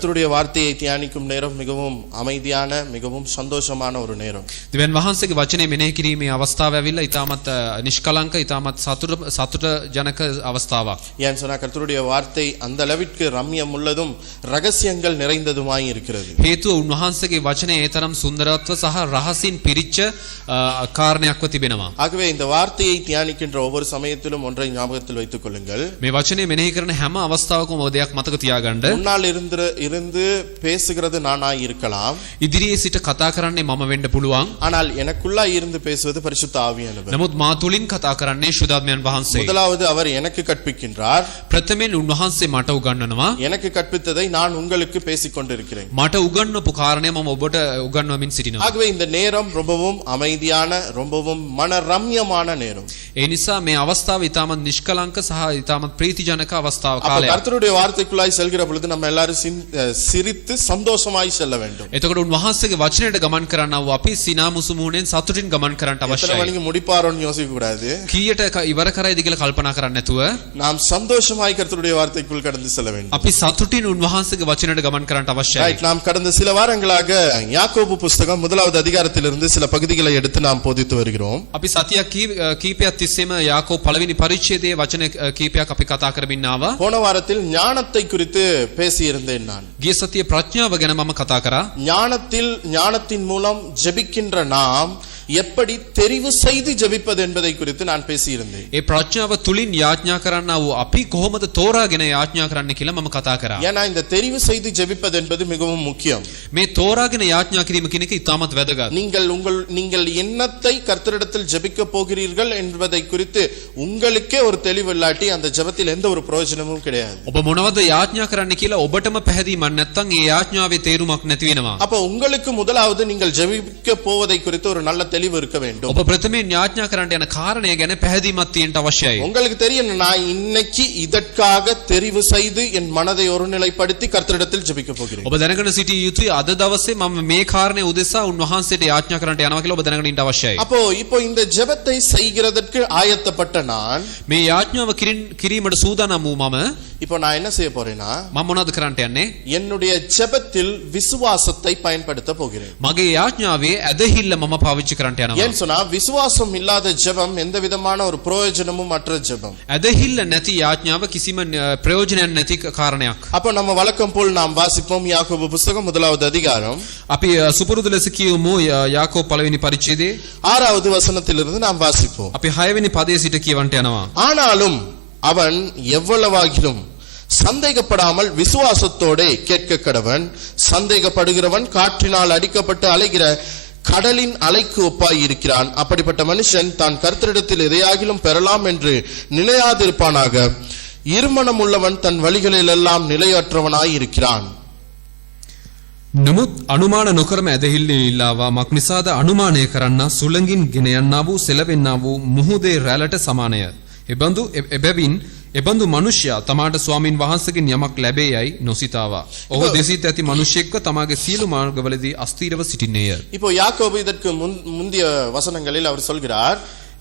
கர்த்தருடைய வார்த்தையை தியானிக்கும் நேரம் மிகவும் அமைதியான மிகவும் சந்தோஷமான ஒரு நேரம். දෙවියන් වහන්සේගේ වචනේ මෙනෙහි කිරීමේ අවස්ථාව ඇවිල්ලා ඊටමත් නිෂ්කලංක ඊටමත් සතුට ජනක අවස්ථාවක්. ஏன் சொன்னா கர்த்தருடைய வார்த்தை அந்த அளவிற்கு ரம்மியம் உள்ளதும் ரகசியங்கள் நிறைந்ததுமாய் இருக்கிறது. හේතුව උන්වහන්සේගේ වචනේ ඒ තරම් සුන්දරත්ව සහ රහසින් පිරිච්ච කාරණයක්ව තිබෙනවා. ஆகவே இந்த வார்த்தையை தியானிக்கின்ற ஒவ்வொரு சமயத்திலும் ஒன்றை ஞாபகத்தில் வைத்துக் கொள்ளுங்கள். මේ වචනේ මෙනෙහි කරන හැම අවස්ථාවකම ඔබ දෙයක් මතක තියාගන්න. முன்னால் இருந்து பேசுகிறது நானாய் இருக்கலாம். ඉදිරියේ සිට කතා කරන්නේ මම වෙන්න පුළුවන්. ஆனால் எனக்குள்ளாய் இருந்து பேசுவது பரிசுத்த ஆவியானவர். නමුත් මා තුලින් කතා කරන්නේ ශුද්ධාත්මයන් වහන්සේ. முதலாவது அவர் எனக்கு கற்பிக்கின்றார். ප්‍රථමයෙන් උන්වහන්සේ මට උගන්වනවා. எனக்கு கற்பித்ததை நான் உங்களுக்கு பேசிக் கொண்டிருக்கிறேன். මට උගන්වපු කාරණේ මම ඔබට උගන්වමින් සිටිනවා. ஆகவே இந்த நேரம் ரொம்பவும் அமைதியான ரொம்பவும் மனரம்யமான நேரம். ඒ නිසා මේ අවස්ථාව ඊටමත් නිෂ්කලංක සහ ඊටමත් ප්‍රීතිජනක අවස්ථාව அப்ப කාලයක්. கர்த்தருடைய வார்த்தைக்குள்ளாய் செல்கிற பொழுது நம்ம எல்லாரும் சிரித்து சந்தோஷமாய் செல்ல வேண்டும். එතකොට උන්වහන්සේගේ වචනයට ගමන් කරන්නා වූ අපි සිනාමුසු මුහුණෙන් සතුටින් ගමන් කරන්නට எத்தனை අවශ්‍යයි. மணிக்கு முடிப்பாரோன்னு யோசிக்க கூடாது. කීයට ඉවර කරයිද කියලා කල්පනා කරන්නේ නැතුව நாம் சந்தோஷமாய் கர்த்தருடைய வார்த்தைக்குள் கடந்து செல்ல வேண்டும். අපි සතුටින් උන්වහන්සේගේ වචනයට ගමන් කරන්නට අවශ්‍යයි. ரைட், நாம் கடந்த சில வாரங்களாக யாக்கோபு புஸ்தகம் முதலாவது அதிகாரத்திலிருந்து சில பகுதிகளை எடுத்து நாம் போதித்து வருகிறோம். අපි සතියක් කීපයක් තිස්සේම යාකෝබ් පළවෙනි පරිච්ඡේදයේ වචන කීපයක් අපි කතා කරමින් ආවා. போன வாரத்தில் ஞானத்தை குறித்து பேசி இருந்தேன் நான். ගිය සතියේ ප්‍රඥාව ගැන මම කතා කරා. ஞானத்தின் மூலம் ஜெபிக்கின்ற நாம் எப்படி தெரிவு செய்து ஜெபிப்பது என்பதை குறித்து நான் பேசி இருந்தேன். ඒ ප්‍රඥාව තුලින් යාඥා කරන්නා වූ අපි කොහොමද තෝරාගෙන යාඥා කරන්න කියලා මම කතා කරා. ஏன்னா இந்த தெரிவு செய்து ஜெபிப்பது என்பது மிகவும் முக்கியம். මේ තෝරාගෙන යාඥා කිරීම කියන එක ඉතාමත් වැදගත්. நீங்கள் என்னத்தை கர்த்தரிடத்தில் ஜெபிக்க போகிறீர்கள் என்பதை குறித்து உங்களுக்கே ஒரு தெளிவு இல்லாட்டி அந்த ஜெபத்தில் எந்த ஒரு பிரயோஜனமும் கிடையாது. ඔබ මොනවද යාඥා කරන්න කියලා ඔබටම පැහැදීමක් නැත්නම් ඒ යාඥාවේ තේරුමක් නැති වෙනවා. அப்ப உங்களுக்கு முதலாவது நீங்கள் ஜெபிக்க போவதை குறித்து ஒரு நல்ல தெளிவு இருக்க வேண்டும். ඔබ ප්‍රථමයෙන් යාඥා කරන්න යන කාරණය ගැන පැහැදීමක් තියෙන්න අවශ්‍යයි. உங்களுக்கு தெரியும், நான் இன்னைக்கு இதற்காக தெரிவு செய்து என் மனதை ஒருநிலைப்படுத்தி கர்த்தரிடத்தில் ஜெபிக்க போகிறேன். ඔබ දැනගෙන සිටිය යුතුයි අද දවසේ මම මේ කාරණේ උදෙසා උන්වහන්සේට යාඥා කරන්නට යනවා කියලා ඔබ දැනගෙන ඉන්න අවශ්‍යයි. இப்போ இந்த ஜெபத்தை செய்கிறதற்கு ஆயத்தப்பட்ட நான் මේ යාඥාව කිරීමට සූදානම් වූ මම இப்போ நான் என்ன செய்ய போறேன்னா මම මොනවද කරන්නට යන්නේ? என்னுடைய ஜெபத்தில் விசுவாசத்தை பயன்படுத்த போகிறேன். මගේ යාඥාවේ ඇදහිල්ල මම පාවිච්චි කරන්නට යනවා. ஏன் சொன்னா விசுவாசம் இல்லாத ஜெபம் எந்த விதமான ஒரு பிரயோஜனமும் அற்ற ஜெபம். ඇදහිල්ල නැති යාඥාව කිසිම ප්‍රයෝජනයක් නැති කාරණයක්. அப்ப நம்ம வழக்கம் போல் நாம் வாசிப்போம் யாக்கோபு புஸ்தகம் முதலாவது அதிகாரம். අපි සුපුරුදු ලෙස කියමු යාකෝබ් පළවෙනි පරිච්ඡේදයේ 6வது வசனத்திலிருந்து நாம் வாசிப்போம். අපි 6 වෙනි පදයේ සිට කියවන්ට යනවා. ஆனாலும் அவன் எவ்வளவாகிலும் சந்தேகப்படாமல் விசுவாசத்தோட கேட்க கடவன். சந்தேகப்படுகிறவன் காற்றினால் அடிக்கப்பட்டு அலைகிற கடலின் அலைக்கு ஒப்பாய் இருக்கிறான். அப்படிப்பட்ட மனுஷன் தான் கர்த்தரிடத்தில் எதையாகிலும் பெறலாம் என்று நிலையாதிருப்பானாக. இருமனம் உள்ளவன் தன் வழிகளில் எல்லாம் நிலையற்றவனாய் இருக்கிறான். නමුත් අනුමාන නොකරම ඇදහිල්ල ඉල්ලාවා මක් නිසාද අනුමානය කරන්න සුළඟින් ගෙන යන්නා වූ සෙලවෙන්නා වූ මුහුදේ රැළට සමානය. එබඳු මනුෂ්‍යයා තමාට ස්වාමින් වහන්සේගෙන් යමක් ලැබේ යයි නොසිතාවා. ඔහු දෙසිත ඇති මනුෂ්‍යෙක්ව තමාගේ සියලු මාර්ගවලදී අස්ථීරව සිටින්නේය. இப்போ யாக்கோபு இதற்கு முந்திய வசனங்களில் அவர் சொல்கிறார்,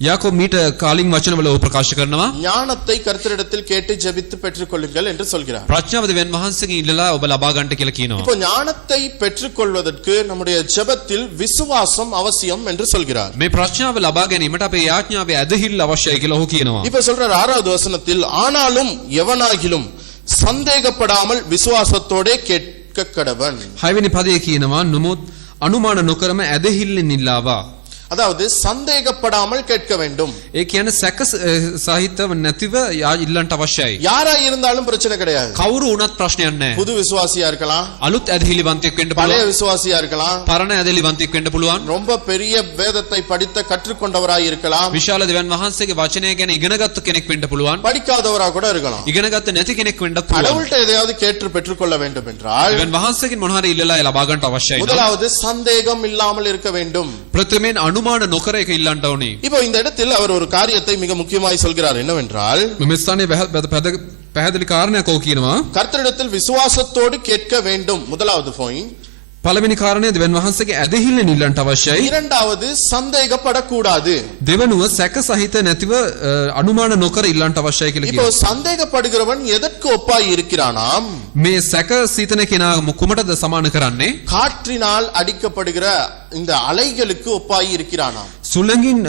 යාකෝබ් මීට කාලින් වචනවල ඔහු ප්‍රකාශ කරනවා ஞானத்தை கர்த்தரிடத்தில் கேட்டு ஜெபித்து பெற்றுக்கொள்ளுங்கள் என்று சொல்கிறார். ප්‍රඥාව දෙවියන් වහන්සේගෙන් ඉල්ලලා ඔබ ලබා ගන්නට කියලා කියනවා. இப்போ ஞானத்தை பெற்றுக்கொள்வதற்கு நம்முடைய ஜெபத்தில் விசுவாசம் அவசியம் என்று சொல்கிறார். මේ ප්‍රඥාව ලබා ගැනීමට අපේ යාඥාවේ ඇදහිල්ල අවශ්‍යයි කියලා ඔහු කියනවා. இப்போ சொல்றார் 6வது வசனத்தில், ஆனாலும் எவனாகிலும் சந்தேகப்படாமல் விசுவாசத்தோட கேட்க கடவன். 6 වෙනි පදයේ කියනවා නමුත් අනුමාන නොකරම ඇදහිල්ලෙන් ඉල්ලාවා. அதாவது சந்தேகப்படாமல் கேட்க வேண்டும். ඒ කියන්නේ සැක සහිතව නැතිව ඉල්ලන්නට අවශ්‍යයි. யாரா இருந்தாலும் பிரச்சனை கிடையாது. කවුරු වුණත් ප්‍රශ්නයක් නැහැ. புது விசுவாசியா இருக்கலாம், අලුත් ඇදහිලිවන්තයෙක් වෙන්න பழைய පුළුවන්, விசுவாசியா இருக்கலாம், පරණ ඇදහිලිවන්තයෙක් වෙන්න පුළුවන්, ரொம்ப பெரிய வேதத்தை படித்த கற்றுக்கொண்டவராய் இருக்கலாம், විශාල දෙවියන් වහන්සේගේ වචනය ගැන ඉගෙනගත්ත කෙනෙක් වෙන්න පුළුවන්, படிக்காதவரா கூட இருக்கலாம். ඉගෙනගත්ත නැති කෙනෙක් වෙන්නත් පුළුවන්. கடவுள்கிட்ட எதையாவது கேட்டு பெற்றுக்கொள்ள வேண்டும் என்றால் දෙවියන් වහන්සේගෙන් මොන හරි ඉල්ලලා ලබා ගන්නට අවශ්‍යයි. முதலாவது சந்தேகம் இல்லாமல் இருக்க வேண்டும். ප්‍රථමයෙන් අනුමාන නොකර එක ඉල්ලන්නට ඕනේ. இப்போ இந்த இடத்தில் அவர் ஒரு காரியத்தை மிக முக்கியமாய் சொல்கிறார். என்னவென்றால் මේ ස්ථානයේ පැහැදිලි කාරණයක් ඔහු කියනවා. கர்த்தரிடத்தில் விசுவாசத்தோடு கேட்க வேண்டும். முதலாவது பாயிண்ட். පළවෙනි කාරණය දෙවන් වහන්සේගේ ඇදහිල්ල නිල්ලන්ට අවශ්‍යයි. இரண்டாவது சந்தேகப்படக்கூடாது. දෙවනුව සැක සහිත නැතිව අනුමාන නොකර ඉල්ලන්ට අවශ්‍යයි කියලා இப்போ කියනවා. சந்தேகப்படுகிறவன் எதற்கு ஒப்பாய் இருக்கிறானாம்? මේ සැක සිතන කෙනා කුමටද සමාන කරන්නේ? காற்றினால் அடிக்கப்படுகிற இந்த அலைகளுக்கு ஒப்பாய் இருக்கிறானாம். සුළඟින්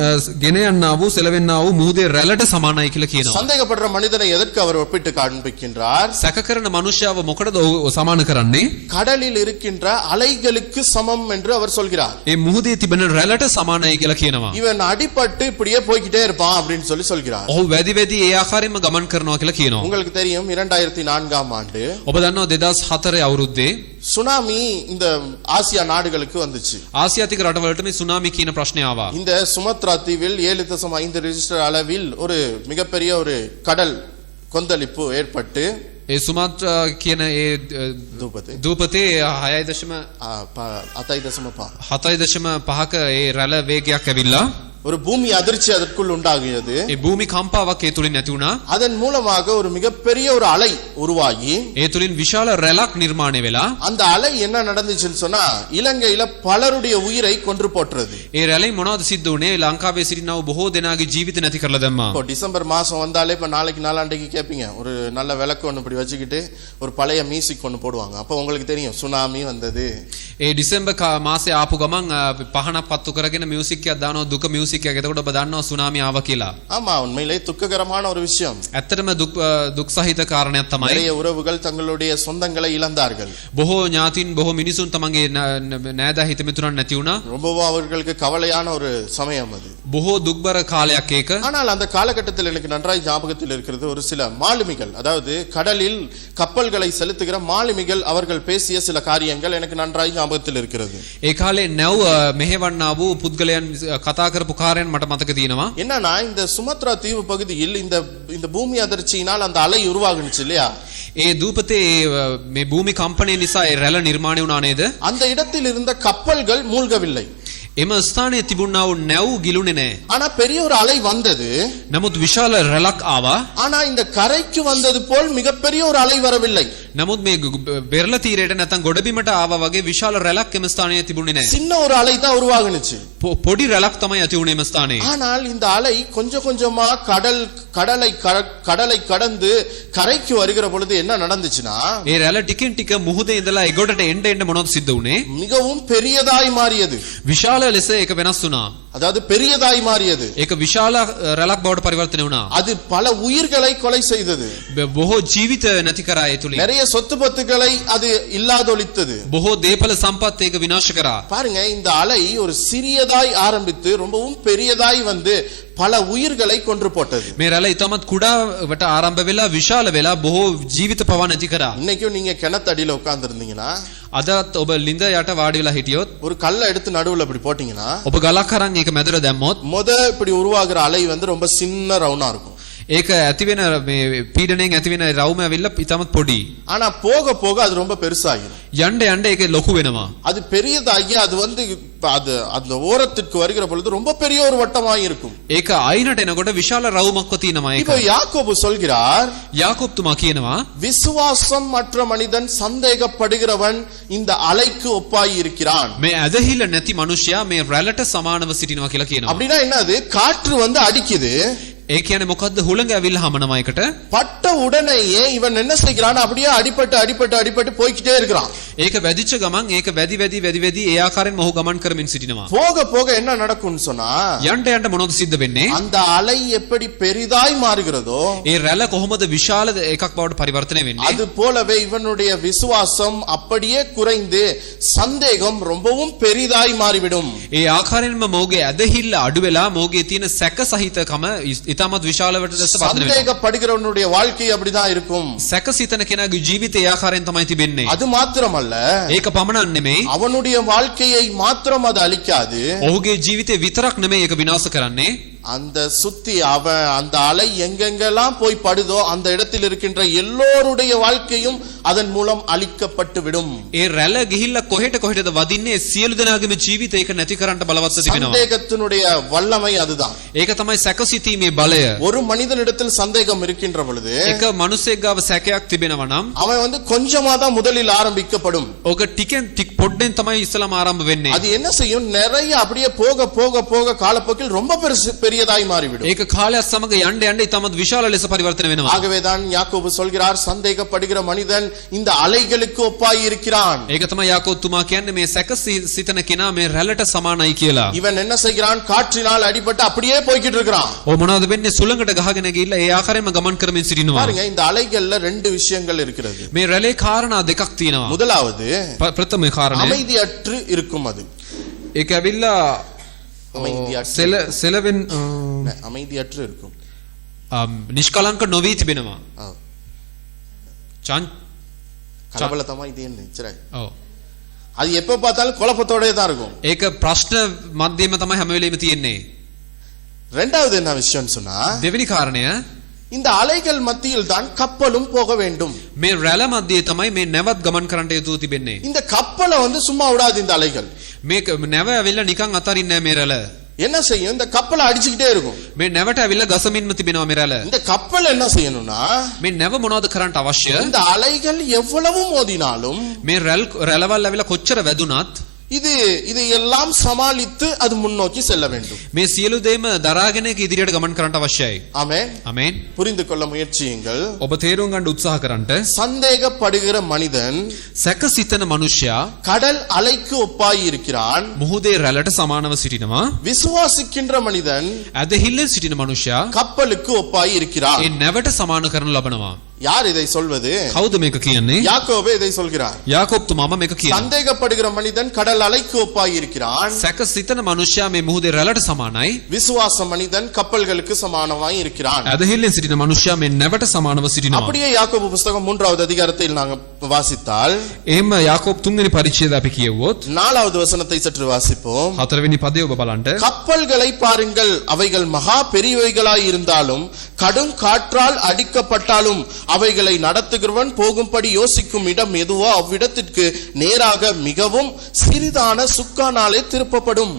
ගෙන යන්නා වූ සෙලවෙන්නා වූ මුහුදේ රැළට සමානයි කියලා කියනවා. சந்தேகப்படுற மனிதனை எதற்கு அவர் ஒப்பிட்டு காண்பிக்கின்றார்? සැක කරන මනුෂ්‍යව මොකටද ඔහු සමාන කරන්නේ? கடலில் இருக்கின்ற அலைகளுக்கு சமம் என்று அவர் சொல்கிறார். ඒ මුහුදේ තිබෙන රැළට සමානයි කියලා කියනවා. இவன் அடிபட்டு இப்படியே போய்கிட்டே இருப்பான் அப்படின்னு சொல்கிறார். ඔහු වැඩි වැඩි ඒ ආකාරයෙන්ම ගමන් කරනවා කියලා කියනවා. உங்களுக்கு தெரியும் 2004 ஆண்டு ඔබ දන්නවා 2004 අවුරුද්දේ சுனாமி இந்த ஆசியா நாடுகளுக்கு வந்துச்சு. ආසියාතික රටවලට මේ සුනාමි කියන ප්‍රශ්නය ආවා. இந்த சுமத்ரா தீவில் 7.5 ரிஜிஸ்டர் அளவில் ஒரு மிகப்பெரிய ஒரு கடல் கொந்தளிப்பு ஏற்பட்டு ඒ සුමාත්‍රා කියන ඒ දූපතේ 7.5ක ඒ රැළ වේගයක් ඇවිල්ලා ஒரு பூமி அதிர்ச்சி அதற்குள் உண்டாகியது. ඒ භූමි කම්පාවක් ඒ තුලින් ඇති වුණා. அதன் மூலமாக ஒரு மிகப்பெரிய ஒரு அலை உருவாகி ඒ තුලින් විශාල රැළක් නිර්මාණය වෙලා அந்த அலை என்ன நடந்துச்சுன்னு சொன்னா இலங்கையில பலருடைய உயிரை கொன்று போட்டது. ඒ රැළෙන් මොනවද සිද්ධ වුනේ? ලංකාවේ සිටිනා වූ බොහෝ දෙනාගේ ජීවිත නැති කරලා දැම්මා. இப்போ டிசம்பர் மாசம் வந்தாலே இப்ப நாளைக்கு நாளாண்டைக்கு கேப்பீங்க ஒரு நல்ல விளக்கு ஒன்று இப்படி வச்சுக்கிட்டு ஒரு பழைய மியூசிக் ஒன்று போடுவாங்க. அப்ப உங்களுக்கு தெரியும் சுனாமி வந்தது. ඒ ඩිසෙම්බර් මාසේ ආපු ගමන් පහනක් පත්තු කරගෙන මියුසික් එකක් දානවා දුක මියුසික් එකක්. එතකොට ඔබ දන්නවා සුනාමි ආවා කියලා. ஆமா உண்மையிலே துக்ககரமான ஒரு விஷயம். ඇත්තටම දුක් සහිත කාරණයක් තමයි. நிறைய உறவுகள் தங்களுடைய சொந்தங்களை இழந்தார்கள். බොහෝ ඥාතින් බොහෝ මිනිසුන් තමන්ගේ නෑදා හිත මිතුරන් නැති වුණා. ரொம்பவும் அவர்களுக்கு கவலையான ஒரு சமயம் அது. බොහෝ දුක්බර කාලයක් ඒක. ஆனால் அந்த காலகட்டத்தில் எனக்கு நன்றாய் ஞாபகத்தில் இருக்கிறது ஒரு சில மாலுமிகள், அதாவது கடலில் கப்பல்களை செலுத்துகிற மாலுமிகள் அவர்கள் பேசிய சில காரியங்கள் எனக்கு நன்றாய் ஞாபகத்தில் இருக்கிறது. ඒ කාලේ නැව් මෙහෙවන්නා වූ පුද්ගලයන් කතා කරපු කාර්යයන් මට මතක තියෙනවා. என்னன்னா இந்த சுமத்ரா தீவு பகுதியில் இந்த பூமி அதிர்ச்சியினால் அந்த அலை உருவாகுச்சு இல்லையா? ඒ දූපතේ මේ භූමි කම්පනය නිසා ඒ රැළ නිර්මාණය වුණා නේද? அந்த இடத்தில் இருந்த கப்பல்கள் மூழ்கவில்லை. එම ස්ථානයේ තිබුණා වූ නැව් ගිලුනේ නැහැ. ஆனா பெரிய ஒரு அலை வந்தது. නමුත් විශාල රැළක් ආවා. ஆனா இந்த கரைக்கு வந்தது போல் மிகப்பெரிய ஒரு அலை வரவில்லை. නමුත් මේ බෙරළ තීරයට නැත්නම් ගොඩබිමට ආවා වගේ විශාල රැළක් එම ස්ථානයේ තිබුණේ නැහැ. சின்ன ஒரு அலை தான் உருவாகுனுச்சு. පොඩි රැළක් තමයි ඇති වුණේ එම ස්ථානයේ. ஆனால் இந்த அலை கொஞ்சம் கொஞ்சமா கடலை கடந்து கரைக்கு வருகிற பொழுது என்ன நடந்துச்சுன்னா ඒ රැළ ටිකෙන් ටික මුහුදේ ඉඳලා එගොඩට එන්න මොනවද සිද්ධ වුනේ? மிகவும் பெரியதாய் மாறியது. විශාල ලෙස ඒක වෙනස් වුණා. அதாவது பெரியதாய் மாறியது. ඒක විශාල රැළක් බවට පරිවර්තනය වුණා. அது பல உயிர்களை கொலை செய்தது. බොහෝ ජීවිත නැති කරා ඒ තුලින්. நிறைய சொத்து பத்துக்களை அது இல்லாதொழித்தது. බොහෝ දේපල සම්පත් ඒක විනාශ කරා. பாருங்க இந்த அலை ஒரு சிறியதாய் ஆரம்பித்து ரொம்பவும் பெரியதாய் வந்து பல உயிர்களை கொன்று போட்டது. මේ රැළ ඉතමත් කුඩාවට ආරම්භ වෙලා විශාල වෙලා බොහෝ ජීවිත පවා නැති කරා. இன்னைக்கும் நீங்க கிணத்தடியில உட்கார்ந்து இருந்தீங்கன்னா අදත් ඔබ ලිඳ යට වාඩි වෙලා හිටියොත් ஒரு கல்லை எடுத்து நடுவுல இப்படி போட்டீங்கன்னா ඔබ ගලක් අරන් ඒක මැදට දැම්මොත් இப்படி உருவாகுற அலை வந்து ரொம்ப சின்ன ரவுண்டா இருக்கும். ඒක ඇති වෙන මේ පීඩණයෙන් ඇති වෙන රවුම ඇවිල්ලා ඉතමත් පොඩි. ஆனா போக போக அது ரொம்ப பெருசாகிடும். යන්න යන්න ඒක ලොකු වෙනවා. அது பெரியதாகி அது வந்து அது அந்த ஓரத்திற்கு வருகிற பொழுது ரொம்ப பெரிய ஒரு வட்டமாய் இருக்கும். ඒක අයිනට එනකොට විශාල රවුමක්ව තියෙනවා ඒක. இப்போ யாக்கோபு சொல்கிறார், යාකෝබ් තුමා කියනවා விசுவாசம் மற்ற மனிதன் சந்தேகப்படுகிறவன் இந்த அலைக்கு ஒப்பாய் இருக்கிறான். මේ ඇදහිල්ල නැති මනුෂ්‍යයා මේ රැළට සමානව සිටිනවා කියලා කියනවා. அப்படின்னா என்னது? காற்று வந்து அடிக்குது. ඒ කියන්නේ මොකද්ද? හුළඟ ඇවිල්ලා හමනවා එකට. பட்ட உடனேயே இவன் என்ன செய்கிறான்? அப்படியே அடிபட்டு போய்க்கிட்டே இருக்கிறான். ඒක වැදිච්ච ගමන් ඒක වැඩි ඒ ආකාරයෙන් මොහු ගමන් කරමින් සිටිනවා. போக போக என்ன நடக்கும்னு சொன்னா යන්න යන්න මොනවද සිද්ධ වෙන්නේ? அந்த அலை எப்படி பெரிதாய் மாறுகிறதோ ඒ රැළ කොහොමද විශාල එකක් බවට පරිවර්තනය වෙන්නේ? அது போலவே இவனுடைய விசுவாசம் அப்படியே குறைந்து சந்தேகம் ரொம்பவும் பெரிதாய் மாறிவிடும். ඒ ආකාරයෙන්ම මොහුගේ ඇදහිල්ල අඩු වෙලා මොහුගේ තියෙන සැක සහිතකම ඉතාමත් විශාලවට දැස වර්ධනය වෙනවා. சந்தேகப்படுகிறவனுடைய வாழ்க்கை அப்படிதான் இருக்கும். සැක සිතන කෙනාගේ ජීවිතය ඒ ආකාරයෙන් තමයි තිබෙන්නේ. அது மாத்திரமல்ல, ඒක පමණක් නෙමෙයි. அவனுடைய வாழ்க்கையை மாத்திரம் அது அழிக்காது. ඔහුගේ ජීවිතේ විතරක් නෙමෙයි ඒක විනාශ කරන්නේ. அந்த சுத்தி அவன் அந்த அலை எங்கெங்கெல்லாம் போய் படுதோ அந்த இடத்தில் இருக்கின்ற எல்லோருடைய வாழ்க்கையும் அதன் மூலம் அழிக்கப்பட்டு விடும். ඒ රැළ ගිහිල්ලා කොහෙට කොහෙටද වදින්නේ සියලු දෙනාගේම ජීවිත ඒක නැති කරන්න බලවත් තිබෙනවා. சந்தேகத்தினுடைய வல்லமை அதுதான். ඒක තමයි සැකසිතීමේ බලය. ஒரு மனிதனிடத்தில் சந்தேகம் இருக்கின்ற பொழுது එක මිනිසෙක් ගාව සැකයක් තිබෙනවා නම් அவன் கொஞ்சமா தான் முதலில் ஆரம்பிக்கப்படும். ඕක ටිකෙන් ටික පොඩ්ඩෙන් තමයි ඉස්සලම ආරම්භ වෙන්නේ. அது என்ன செய்யும்? நிறைய அப்படியே போக போக போக காலப்போக்கில் ரொம்ப பெரியதாய் மாறிவிடும். ඒක කාලයක් සමග යන්න යන්න ඊටමත් විශාල ලෙස පරිවර්තන වෙනවා. ஆகவேதான் யாக்கோபு சொல்கிறார், சந்தேகப்படுகிற மனிதன் இந்த அலைகளுக்கு ஒப்பாய் இருக்கிறான். ඒක තමයි යාකෝබ් තුමා කියන්නේ මේ සැකසිතන කෙනා මේ රැළට සමානයි කියලා. இவன் என்ன செய்கிறான்? காற்றினால் அடிபட்டு அப்படியே போய்கிட்டு இருக்கிறான். ඕ මොනවද වෙන්නේ? සුළඟට ගහගෙන ගිහිල්ලා ඒ ආකාරයෙන්ම ගමන් කරමින් සිටිනවා. பாருங்க, இந்த அலைகள்ல ரெண்டு விஷயங்கள் இருக்கிறது. මේ රැළේ කාරණා දෙකක් තියෙනවා. முதலாவது ප්‍රථම කාරණය அமைதியற்று இருக்கும். அது ඒක ඇවිල්ලා සෙලවෙන් அமைதியற்று இருக்கும். නිෂ්කලංක නොවී තිබෙනවා. கலபல தமா இது என்ன சரி. ඔව්. அது எப்ப பார்த்தாலும் குழப்பத்தோடயே தான் இருக்கும். ඒක ප්‍රශ්න මැදේම තමයි හැම වෙලෙම තියෙන්නේ. இரண்டாவது என்ன விஷயம் சொன்னா, දෙවෙනි කාරණය இந்த அலைகள் மத்தியில் தான் கப்பலும் போக வேண்டும். මේ රැළ මැදේ තමයි මේ නැවත් ගමන් කරන්න යුතු තිබෙන්නේ. இந்த கப்பலை சும்மா விடாது இந்த அலைகள். මේක නැව ඇවිල්ලා නිකන් අතරින්නේ නැහැ මේ රැළ. என்ன செய்யும்? இந்த கப்பலை அடிச்சுக்கிட்டே இருக்கும். මේ නැවට ඇවිල්ලා ගසමින්ම තිබෙනවා මේ රැළ. இந்த கப்பல் என்ன செய்யணும்னா, මේ නැව මොනවද කරන්න අවශ්‍ය? இந்த அலைகள் எவ்வளவு மோதினாலும் මේ රැළවල් ඇවිල්ලා කොච්චර වැදුනත් இது எல்லாம் சமாளித்து அது முன்னோக்கி செல்ல வேண்டும். මේ සියලු දේම දරාගෙන ඒක ඉදිරියට ගමන් කරන්න අවශ්‍යයි. ஆமென். ආමේන්. புரிந்து கொள்ள முயற்சியுங்கள். ඔබ තේරුම් ගන්න උත්සාහ කරන්න. சந்தேகப்படுகிற மனிதன் සැකසිතන මනුෂ්‍යයා கடல் அலைக்கு ஒப்பாய் இருக்கிறான். මුහුදේ රැළට සමානව සිටිනවා. விசுவாசிக்கின்ற மனிதன் ඇදහිල්ලෙන් සිටින මනුෂ්‍යයා கப்பலுக்கு ஒப்பாய் இருக்கிறான். ඒ නැවට සමාන කරනු ලබනවා. யார் இதை சொல்வது? කවුද මේක කියන්නේ? யாக்கோபே இதை சொல்கிறார். යාකෝබ් තුමාම මේක කියනවා. சந்தேகப்படுகிற மனிதன் கடல் அலைக்கு ஒப்பாய் இருக்கிறான். සැකසිතන මනුෂ්‍යයා මේ මුහුදේ රැළට සමානයි. விசுவாச மனிதன் கப்பல்களுக்கு சமானமாய் இருக்கிறான். ඇදහිල්ලෙන් සිටින මනුෂ්‍යයා මේ නැවට සමානව සිටිනවා. அப்படியே யாக்கோபு புத்தகம் 3வது அதிகாரத்தில் நாங்கள் வாசித்தால், එහෙම යාකෝබ් 3 වෙනි පරිච්ඡේදය අපි කියවුවොත් 4வது வசனத்தை சற்று வாசிப்போம். 4 වෙනි පදය ඔබ බලන්න. கப்பல்களை பாருங்கள், அவைகள் மகா பெரியவைகளாய் இருந்தாலும் கடும் காற்றால் அடிக்கப்பட்டாலும் அவைகளை நடத்துகிறவன் போகும்படி யோசிக்கும் இடம் எதுவோ அவ்விடத்திற்கு நேராக மிகவும் சிறிதான சுக்கானாலே திருப்பப்படும்.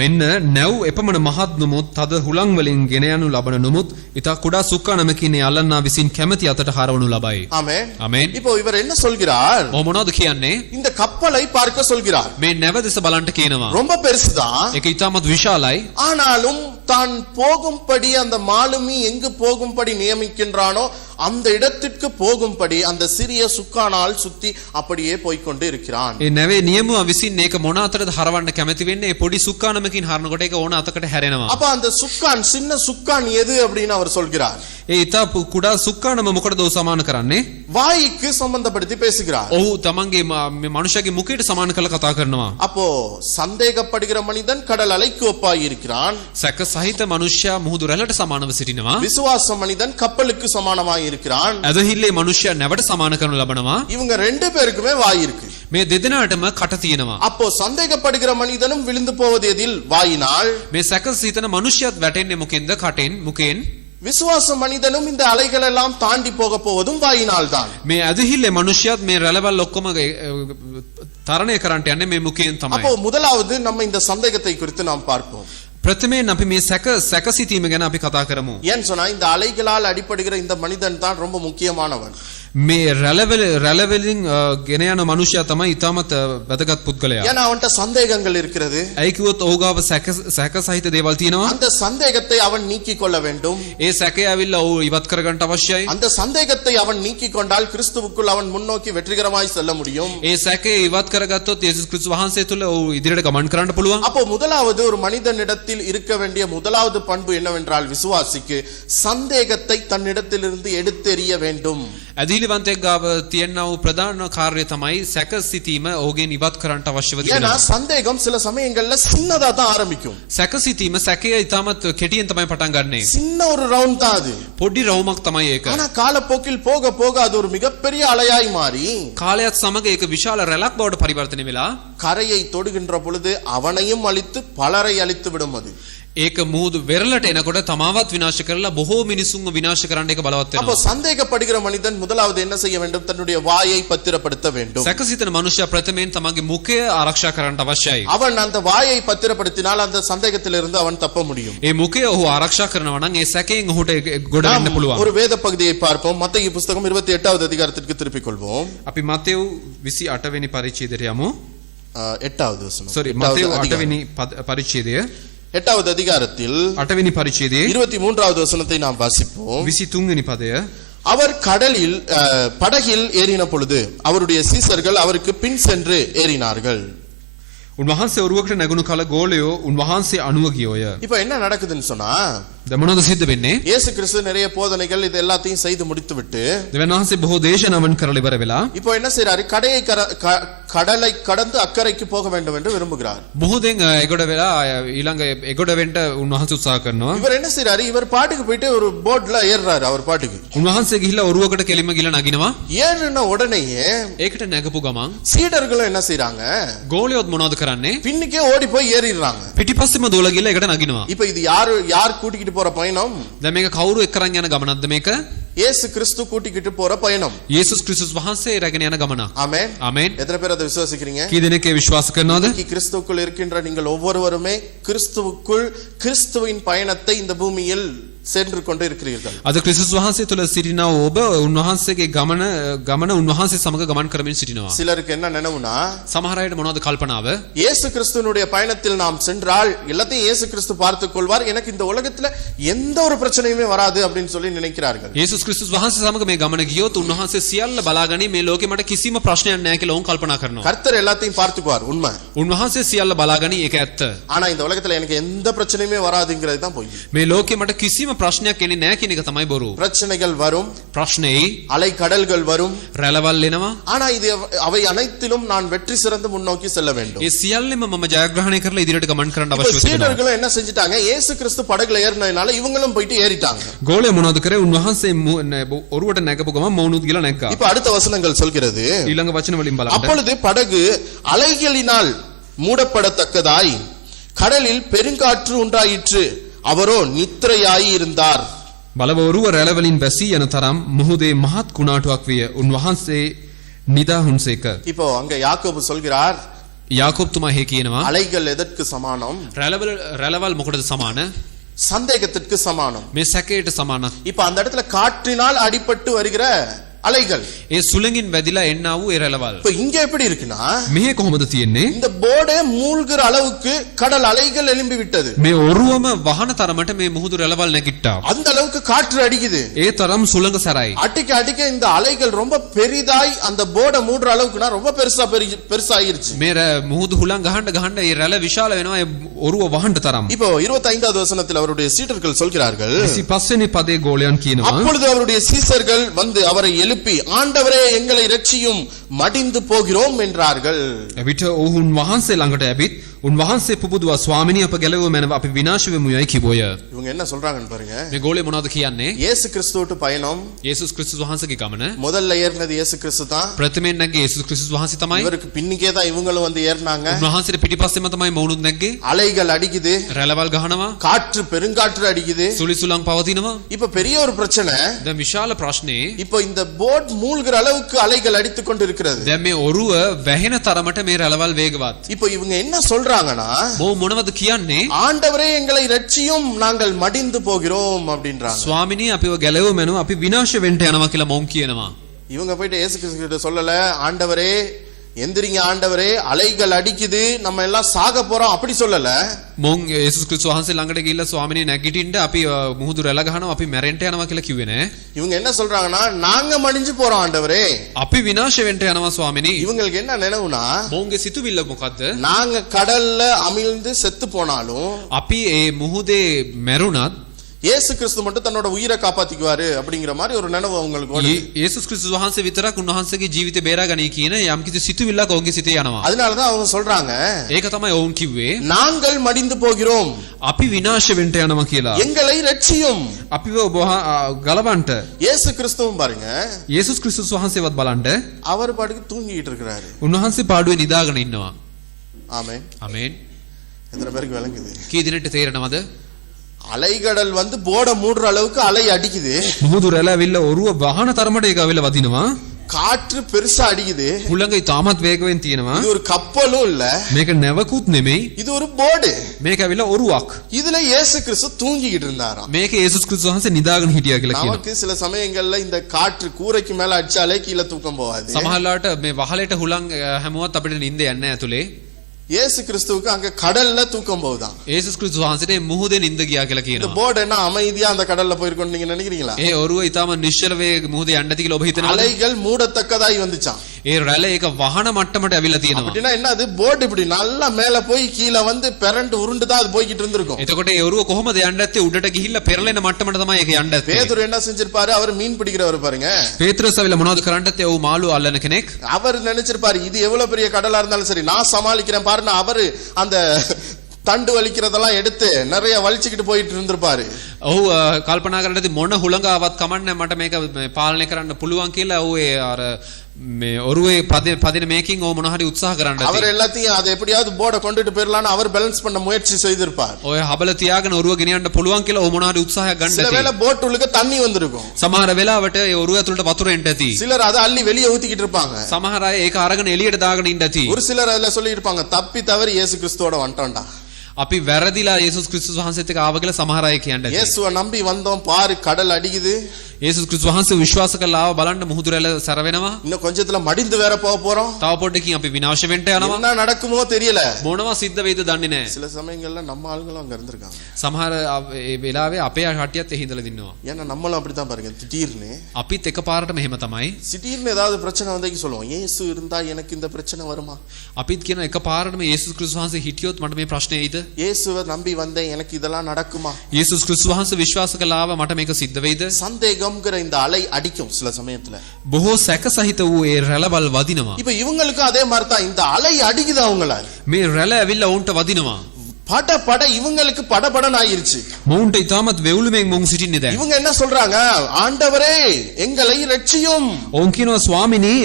මෙන්න නැව් එපමණ මහත් නොමුත් තද හුලං වලින් ගෙන යනු ලබන නොමුත් ඊට කුඩා සුක්කානමකින් අල්ලන්නා විසින් කැමැති අතට හරවනු ලබයි. ஆமென். ආමේන්. இப்போ இவர் என்ன சொல்கிறார்? ඔ මොනවද කියන්නේ? இந்த கப்பலை பார்க்க சொல்கிறார். මේ නැව දෙස බලන්න කියනවා. ரொம்ப பெருசுதான். ඒක ඊටමත් විශාලයි. ஆனாலும் தான் போகும்படி அந்த மாலுமி எங்கு போகும்படி நியமிக்கின்றானோ அந்த இடத்திற்கு போகும்படி அந்த சிறிய சுக்கானால் சுத்தி அப்படியே போய்க்கொண்டு இருக்கிறான். ඒ නැවේ නියමුව විසින් මේක මොන අතරද හරවන්න කැමති වෙන්නේ? ඒ පොඩි සුක්කානමකින් හරනකොට ඒක ඕන අතකට හැරෙනවා. அப்ப அந்த சுக்கான், சின்ன சுக்கான் எது அப்படின்னு அவர் சொல்கிறார். ඒ ඊට කුඩා සුක්කානම මොකටද ඔහු සමාන කරන්නේ? வாய்க்கு சம்பந்தப்படுத்தி பேசுகிறார். ඔහු තමන්ගේ මනුෂ්‍යගේ මුඛයට සමාන කරලා කතා කරනවා. அப்போ சந்தேகப்படுகிற மனிதன் கடல் அலைக்கு ஒப்பாய் இருக்கிறான். සැක සහිත මනුෂ්‍යයා මුහුදු රැළට සමානව සිටිනවා. விசுவாச மனிதன் கப்பலுக்கு சமானமாய் இருக்கிறான். ඇදහිල්ලේ මනුෂ්‍යයා නැවට සමාන කරනු ලබනවා. இவங்க ரெண்டு பேருக்குமே வாய் இருக்கு. මේ දෙදෙනාටම කට තියෙනවා. அப்போ சந்தேகப்படுகிற மனிதனும் விழுந்து போவது எதில்? வாயினால். මේ සැක සිතන මනුෂ්‍යයාත් වැටෙන්නේ මොකෙන්ද? කටෙන්, මුඛෙන්. விசுவாச மனிதனும் இந்த அலைகள் எல்லாம் தாண்டி போக போவதும் வாயினால் தான். මේ ඇදහිල්ලේ මනුෂ්‍යයාත් මේ රැළවල් ඔක්කොම තරණය කරන්නට යන්නේ මේ මුඛයෙන් තමයි. அப்போ முதலாவது நம்ம இந்த சந்தேகத்தை குறித்து நாம் பார்ப்போம். ප්‍රථමයෙන් අපි මේ සැකසිතීම ගැන අපි කතා කරමු. ஏன் சொன்னா இந்த அலைகளால் அடிபடுகிற இந்த மனிதன் தான் ரொம்ப முக்கியமானவன். මේ රැළවලින් ගෙන යන මනුෂ්‍යයා තමයි ඊටමත් වැදගත් පුද්ගලයා. ஏன்னா அவன்ට சந்தேகங்கள் இருக்கிறது. ඒ කිව්වොත් ඔහු ගාව සැක සහිත දේවල් තියෙනවා. அந்த சந்தேகத்தை அவன் நீக்கிக் கொள்ள வேண்டும். ඒ සැකය ඇවිල්ලා ඔහු ඉවත් කරගන්න අවශ්‍යයි. அந்த சந்தேகத்தை அவன் நீக்கிக் கொண்டால் கிறிஸ்துவுக்குள் அவன் முன்னோக்கி வெற்றிகரமாய் செல்ல முடியும். ඒ සැකය ඉවත් කරගත්තොත් යේසුස් ක්‍රිස්තුස් වහන්සේ තුල ඔහු ඉදිරියට ගමන් කරන්න පුළුවන්. அப்போ முதலாவது ஒரு மனிதனிடத்தில் இருக்க வேண்டிய முதலாவது பண்பு என்னவென்றால், விசுவாசிக்கு சந்தேகத்தை தன்னிடத்திலிருந்து எடுத்தெறிய வேண்டும். ඇදිලිවන්තයෙක් ගාව තියෙනා වූ ප්‍රධාන කාර්යය තමයි සැක සිතීම ඔහුගෙන් ඉවත් කරන්නට අවශ්‍යව ஏன்னா තියෙනවා. சந்தேகம் சில சமயங்கள்ல சின்னதா தான் ஆரம்பிக்கும். සැක සිතීම සැකය ඊටමත් කෙටියෙන් තමයි පටන් ගන්නෙ. சின்ன ஒரு ரவுண்ட் தான் அது. පොඩි රවුමක් තමයි ඒක. ஆனா காலப்போக்கில் போக போக அது ஒரு மிகப்பெரிய அலையாய் மாறி කාලයත් සමග ඒක විශාල රැළක් බවට පරිවර්තනය වෙලා கரையை தொடுகின்ற பொழுது அவனையும் அழித்து பலரை அழித்து விடும். அது ඒක මුහුදු වෙරළට එනකොට තමාවත් විනාශ කරලා බොහෝ මිනිසුන්ව විනාශ කරන්න ඒක බලවත් அப்போ වෙනවා. சந்தேகப்படுகிற மனிதன் முதலாவது என்ன செய்ய வேண்டும்? தன்னுடைய வாயை பத்திரப்படுத்த வேண்டும். සැකසිතන මනුෂ්‍යයා ප්‍රථමයෙන් තමන්ගේ මුඛය ආරක්ෂා කරන්න අවශ්‍යයි. அவன் அந்த வாயை பத்திரப்படுத்தினால் அந்த சந்தேகத்திலிருந்து அவன் தப்ப முடியும். ඒ මුඛය ඔහු ආරක්ෂා කරනවා නම් ඒ සැකයෙන් ඔහුට ගොඩ වෙන්න நாம் පුළුවන්. ஒரு வேத பகுதியை பார்ப்போம். மத்தேயு புத்தகம் 28வது அதிகாரத்திற்கு திருப்பிக் கொள்வோம். අපි මතෙව් 28 වෙනි පරිච්ඡේදයට යමු. 8வது வசனம். sorry මතෙව් 8 වෙනි පරිච්ඡේදය 8வது அதிகாரத்தில் 8 වෙනි පරිච්ඡේදයේ 23வது வசனத்தை நாம் வாசிப்போம். 23 වෙනි පදය. அவர் கடலில் படகில் ஏறின பொழுது அவருடைய சீசர்கள் அவருக்கு பின் சென்று ஏறினார்கள். උන්වහන්සේ ඔරුවකට නැගුණු කල ගෝලයෝ උන්වහන්සේ අනුව ගියෝය. இப்போ என்ன நடக்குதுன்னு சொன்னா දැන් මොනවද සිද්ධ වෙන්නේ? இயேசு கிறிஸ்து நிறைய போதனைகள் இது எல்லாத்தையும் செய்து முடித்து விட்டு දෙවියන් වහන්සේ බොහෝ දේශනාවන් කරලා ඉවර වෙලා இப்போ என்ன செய்றாரு? கடலை கடந்து அக்கறைக்கு போக வேண்டும் என்று விரும்புகிறார். මුහුදෙන් එගොඩ වෙලා ඊළඟ එගොඩ වෙන්න උන්වහන්සේ උත්සාහ කරනවා. இவர் என்ன செய்றாரு? இவர் பாட்டுக்கு போயிட்டு ஒரு போட்ல ஏறுறாரு. அவர் பாட்டுக்கு උන්වහන්සේ ගිහිල්ලා ඔරුවකට කෙලිම ගිහලා නගිනවා. ஏறின உடனேயே ඒකට නැගපු ගමන් சீடர்களும் என்ன செய்றாங்க? ගෝලියොත් මොනවද කරන්නේ? பின்னுக்கே ஓடி போய் ஏறிடுறாங்க. පිටිපස්සෙම දෝලා ගිහලා ඒකට නගිනවා. இப்போ இது யார் கூட்டிக்கிட்டு போற பயணம்? දැන් මේක කවුරු එක්ක අරන් යන ගමනක්ද මේක? இயேசு கிறிஸ்து கூட்டிக்கிட்டு போற பயணம். යේසුස් ක්‍රිස්තුස් වහන්සේ රැගෙන යන ගමනක්. ஆமென். ආමෙන්. எத்தனை பேர் அதை விசுவாசிக்கிறீங்க? කී දෙනෙක් ඒ විශ්වාස කරනවද? கிறிஸ்துவுக்குள் இருக்கின்ற நீங்கள் ஒவ்வொருவருமே கிறிஸ்துவுக்குள் கிறிஸ்துவின் பயணத்தை இந்த பூமியில் சென்று கொண்டு இருக்கிறீர்கள். අද ක්‍රිස්තුස් වහන්සේ තුළ සිටිනා ඔබ උන්වහන්සේගේ ගමන උන්වහන්සේ සමග ගමන් කරමින් සිටිනවා. சிலருக்கு என்ன நினைவுனா සමහර අයට මොනවද කල්පනාව? இயேசு கிறிஸ்துவினுடைய பயணத்தில் நாம் சென்றால் எல்லாத்தையும் இயேசு கிறிஸ்து பார்த்துக் கொள்வார், எனக்கு இந்த உலகத்துல எந்த ஒரு பிரச்சனையுமே வராது அப்படின்னு சொல்லி நினைக்கிறார்கள். යේසුස් ක්‍රිස්තුස් වහන්සේ සමග මේ ගමන ගියොත් උන්වහන්සේ සියල්ල බලාගනි මේ ලෝකෙ මට කිසිම ප්‍රශ්නයක් නැහැ කියලා උන් කල්පනා කරනවා. கர்த்தர் எல்லாத்தையும் பார்த்துக்குவார், உண்மை. උන්වහන්සේ සියල්ල බලාගනි ඒක ඇත්ත. ஆனா இந்த உலகத்துல எனக்கு எந்த பிரச்சனையுமே வராதுங்கிறது தான் பொய். මේ ලෝකෙ මට කිසිම ප්‍රශ්නයක් එන්නේ නැහැ කියන එක තමයි බොරු. பிரச்சனைகள் வரும், ප්‍රශ්නේ அலை கடல்கள் வரும், රැළවල් එනවා. ஆனா இது அவை அனைத்திலும் நான் வெற்றி சிறந்து முன்னோக்கி செல்ல வேண்டும். ඒ සියල්ලම මම ජයග්‍රහණය කරලා ඉදිරියට ගමන් කරන්න අවශ්‍ය වෙනවා. சீடர்களும் என்ன செஞ்சிட்டாங்க? இயேசு கிறிஸ்து படகுல ஏறினதுனால இவங்களும் போயிட்டு ஏறிட்டாங்க. ගෝලය මොනවද කරේ? උන්වහන්සේ ඔරුවට නැගපු ගමන් මවුනුත් ගිහලා නැග්ගා. இப்ப அடுத்த வசனங்கள் சொல்கிறது, ඊළඟ වචන වලින් බලන්න. அப்பொழுது படகு அலைகளினால் மூடப்படத்தக்கதாய் கடலில் பெருங்காற்று உண்டாயிற்று, அவரோ நித்திரையாய் இருந்தார். බලව ඔරුව රැළවලින් බැසී යන තරම් මුහුදේ මහත් කුණාටුවක් විය. උන්වහන්සේ නිදාහුන්සේක. இப்போ அங்க யாக்கோபு சொல்கிறார், යාකෝබ් තුමා හේ කියනවා அலைகள் எதற்கு சமானம்? රැළවල් මොකටද සමාන? சந்தேகத்திற்கு சமானம். මේ සැකයට සමානක්. இப்ப அந்த இடத்துல காற்றினால் அடிபட்டு வருகிற அலைகள், ඒ සුළඟින් වැදිලා එන්නා වූ ඒ රැළවල්. இப்ப இங்க எப்படி இருக்குன்னா මෙහෙ කොහොමද තියෙන්නේ? இந்த போர்டே மூழ்கிற அளவுக்கு கடல் அலைகள் எழும்பி விட்டது. මේ ඔරුවම වහන තරමට මේ මුහුදු රැළවල් නැගිට්ටා. அந்த அளவுக்கு காற்று அடிக்குது. ඒ තරම් සුළඟ සැරයි. அடிக்க அடிக்க இந்த அலைகள் ரொம்ப பெரிதாய் அந்த போர்டை மூடுற அளவுக்குனா ரொம்ப பெருசாயிருச்சு. මේ මුහුදු හුළං ගහන්න ඒ රැළ විශාල වෙනවා ඒ ඔරුව වහන්න තරම්. இப்போ 25வது வசனத்தில் அவருடைய சீடர்கள் சொல்கிறார்கள், 25 වෙනි පදේ ගෝලයන් කියනවා அப்பொழுது அவருடைய சீசர்கள் வந்து அவரை எழுப்பி, ஆண்டவரே எங்களை இரட்சியும், மடிந்து போகிறோம் என்றார்கள். එවිට ඔවුන් වහන්සේ ළඟට ඇවිත් උන්වහන්සේ පුබුදුවා ස්වාමිනී අප ගැලවුව මැනව අපි විනාශ වෙමු යයි කිව්වෝය. இவங்க என்ன சொல்றாங்கன்னு பாருங்க. මේ ගෝලේ මොනවද කියන්නේ? இயேசு கிறிஸ்துவோட பயணம், යේසුස් ක්‍රිස්තුස් වහන්සේගේ ගමන. முதல்ல ஏறினது இயேசு கிறிஸ்து தான். ප්‍රථමයෙන් නැග්ගේ යේසුස් ක්‍රිස්තුස් වහන්සේ තමයි. இவருக்கு பின்னிக்கே தான் இவங்களும் வந்து ஏறினாங்க. උන්වහන්සේට පිටිපස්සෙම තමයි මවුනුත් නැග්ගේ. அலைகள் அடிக்குது, රැළවල් ගහනවා, காற்று பெருங்காற்று அடிக்குது. සුළි සුළං පවතිනවා. இப்ப பெரிய ஒரு பிரச்சனை. දැන් විශාල ප්‍රශ්නේ இப்போ இந்த போட் மூழ்கிற அளவுக்கு அலைகள் அடித்துக் கொண்டு இருக்கிறது. දැන් මේ ඔරුව වැහෙන තරමට මේ රැළවල් වේගවත්. இப்போ இவங்க என்ன சொல்றாங்கன்னா, මොනවද කියන්නේ? ஆண்டவரே எங்களை இரட்சியும், நாங்கள் மடிந்து போகிறோம் அப்படின்றாங்க. ස්වාමිනී අපිව ගැලවුව මැනව අපි විනාශ වෙන්න යනවා කියලා මොවුන් කියනවා. இவங்க போயிட்டு இயேசு கிறிஸ்து கிட்ட சொல்லல, ஆண்டவரே எந்திரிங்க, ஆண்டவரே அலைகள் அடிக்குது, நம்ம எல்லாம் சாக போறோம், அப்படி சொல்லல. මොවුන් යේසුස් ක්‍රිස්තුස් වහන්සේ ළඟට ගිහිල්ලා ස්වාමිනේ නැගිටින්න අපි මුහුදු රැළ ගහනවා අපි මැරෙන්න යනවා කියලා කිව්වේ නෑ. இவங்க என்ன சொல்றாங்கன்னா, நாங்க மடிஞ்சு போறோம் ஆண்டவரே. අපි විනාශ වෙන්න යනවා ස්වාමිනේ. இவங்களுக்கு என்ன நினைவுனா, මොවුන්ගේ සිතුවිල්ල මොකද්ද? நாங்க கடல்ல அமிழ்ந்து செத்து போனாலும் අපි ඒ මුහුදේ මැරුණත් இயேசு கிறிஸ்து மட்டும் தன்னோட உயிரை காப்பாத்திக்குவாரு அப்படிங்கிற மாதிரி ஒரு நினைவு அவங்களுக்கு வருது. යේසුස් ක්‍රිස්තුස් වහන්සේ විතරක් උන්වහන්සේගේ ජීවිතේ බේරා ගනී කියන යම්කිසි සිතුවිල්ලක් ඔවුන්ගේ සිතේ යනවා. அதனால தான் அவங்க சொல்றாங்க, ඒක තමයි ඔවුන් කිව්වේ நாங்கள் மடிந்து போகிறோம், අපි විනාශ වෙන්න යනවා කියලා. எங்களை இரட்சியும். අපිව ගලවන්න. இயேசு கிறிஸ்துவும் பாருங்க, යේසුස් ක්‍රිස්තුස් වහන්සේවත් බලන්න அவர் பாட்டுக்கு தூங்கிட்டு இருக்கிறாரு. උන්වහන්සේ පාඩුවේ නිදාගෙන ඉන්නවා. ஆமென். ආමෙන්. எத்தனை பேருக்கு விளங்குது? කී දිනට තේරෙනවද? அலைகடல் வந்து போட மூடுற அளவுக்கு அலை அடிக்குது. මුහුදු රැළ ඇවිල්ලා ඔරුව වහන තරමට ඒක ඇවිල්ලා වදිනවා. காற்று பெருசா அடிக்குது. හුළඟ ඉතාමත් වේගයෙන් තියෙනවා. இது ஒரு கப்பலும் இல்ல. මේක නැවකුත් නෙමෙයි. இது ஒரு போர்டு. මේක ඇවිල්ලා ඔරුවක්. இதுல இயேசு கிறிஸ்து தூங்கிக்கிட்டு இருந்தாராம். මේක යේසුස් ක්‍රිස්තුස් වහන්සේ නිදාගෙන හිටියා කියලා කියනවා. நமக்கு சில சமயங்கள்ல இந்த காற்று கூரைக்கு மேல அடிச்சாலே கீழே தூக்கம் போகாது. සමහරලාට මේ වහලේට හුළං හැමුවත් අපිට නිින්ද යන්නේ නැහැ ඇතුලේ. இயேசு கிறிஸ்துவுக்கு அங்க கடல்ல தூக்கம் போகுதாம். යේසුස් ක්‍රිස්තුස් වහන්සේට මුහුදේ නිින්ද ගියා කියලා இந்த කියනවා. போர்டு என்ன அமைதியா அந்த கடல்ல போயிருக்கோம்னு நீங்க நினைக்கிறீங்களா? ඒ ඔරුව ඉතාම නිශ්චල වේ මුහුදේ යන්න ඇති කියලා ඔබ හිතනවා. அலைகள் மூடத்தக்கதாய் வந்துச்சாம். ඒ රැළ ඒක වහන මට්ටමට ඇවිල්ලා තියෙනවා. அப்படின்னா என்ன, அது போர்டு இப்படி நல்லா மேல போய் கீழே வந்து பெரண்டு உருண்டு தான் அது போய்கிட்டு இருந்திருக்கும். එතකොට ඒ ඔරුව කොහොමද යන්න ඇත්තේ? උඩට ගිහිල්ලා පෙරලෙන මට්ටමට තමයි ඒක යන්න ඇත්තේ. பேதுரு என்ன செஞ்சிருப்பாரு, அவர் மீன் பிடிக்கிறவர் பாருங்க. පේත්‍රස් ඇවිල්ලා මොනවද කරන්න ඇත්තේ? ඔව් මාළු අල්ලන කෙනෙක්. அவர் நினைச்சிருப்பாரு இது எவ்வளவு பெரிய கடலா இருந்தாலும் சரி நான் சமாளிக்கிறேன் பாருன்னு அவரு அந்த தண்டு வலிக்கிறதெல்லாம் எடுத்து நிறைய வலிச்சுக்கிட்டு போயிட்டு இருந்திருப்பாரு. ඔහු කල්පනා කරලා ඇති මොන හුළඟාවත් කමන්නේ මට මේක පාලනය කරන්න පුළුවන් කියලා ඔහු ඒ අර මේ ඔරුවේ පදින මේකින් ඔහු මොන හරි උත්සාහ කරන්න ඇති. அவர் எல்லாத்தையும் அதை எப்படியாவது போர்டை கொண்டுட்டு போயிடலாம்னு அவர் பேலன்ஸ் பண்ண முயற்சி செய்திருப்பார். ඔය හබල තියාගෙන ඔරුව ගෙනියන්න පුළුවන් කියලා ඔහු මොන හරි උත්සාහයක් ගන්න சில ඇති. வேளை போட் உள்ளுக்கு தண்ணி வந்திருக்கும். සමහර වෙලාවට ඒ ඔරුව ඇතුළට වතුර එන්න ඇති. சிலர் அதை அள்ளி வெளியே ஊத்திக்கிட்டு இருப்பாங்க. සමහර අය ඒක අරගෙන එළියට දාගෙන ඉන්න ඇති. ஒரு சிலர் அதுல சொல்லி இருப்பாங்க தப்பி தவறி இயேசு கிறிஸ்துவோட வந்துட்டோம்டா. අපි වැරදිලා යේසුස් ක්‍රිස්තුස් වහන්සේත් එක්ක ආව කියලා සමහර අය කියන්න ඇති. இயேசுவை நம்பி வந்தோம் பாரு கடல் அடிக்குது. යේසුස් ක්‍රිස්තුස් වහන්සේ විශ්වාස කරලා ආව බලන්න මුහුදු රැළ සැර වෙනවා. இன்னும் கொஞ்சத்துல மடிந்து வேற போக போறோம். තව පොඩ්ඩකින් අපි විනාශ වෙන්න යනවා. என்ன நடக்குமோ தெரியல. මොනවා සිද්ධ වෙයිද දන්නේ නැහැ. சில சமயங்கள்ல நம்ம ஆளுங்களும் அங்க இருந்திருக்காங்க. සමහර ඒ වෙලාවේ අපේ කට්ටියත් එහි ඉඳලා දින්නවා. ஏன்னா நம்மளும் அப்படித்தான் பாருங்க, திடீர்னு අපිත් එකපාරටම එහෙම තමයි. திடீர்னு ஏதாவது பிரச்சனை வந்தேக்கு சொல்லுவோம் இயேசு இருந்தா எனக்கு இந்த பிரச்சனை வருமா? අපිත් කියන එකපාරටම යේසුස් ක්‍රිස්තුස් වහන්සේ හිටියොත් මට මේ ප්‍රශ්නේ එයිද? இயேசுவை நம்பி வந்தேன் எனக்கு இதெல்லாம் நடக்குமா? යේසුස් ක්‍රිස්තුස් වහන්සේ විශ්වාස කළා ආව මට මේක සිද්ධ වෙයිද? சந்தேகம்ங்கற இந்த அலை அடிக்கும் சில சமயத்துல. බොහෝ සැක සහිත වූ ඒ රැළවල් වදිනවා. இப்ப இவங்களுக்கு அதே மாதிரி தான் இந்த அலை அடிக்குது அவங்கள. මේ රැළ ඇවිල්ලා උන්ට වදිනවා. பட பட இவங்களுக்கு படபடன்னு ஆயிருச்சு. මොවුන්ට ඉතාමත් වෙවුලුමෙන් මොවුන් සිටින්නේ දැන්. இவங்க என்ன சொல்றாங்க, ஆண்டவரே எங்களை ரட்சியும். ඔවුන් කියනවා ස්වාමිනී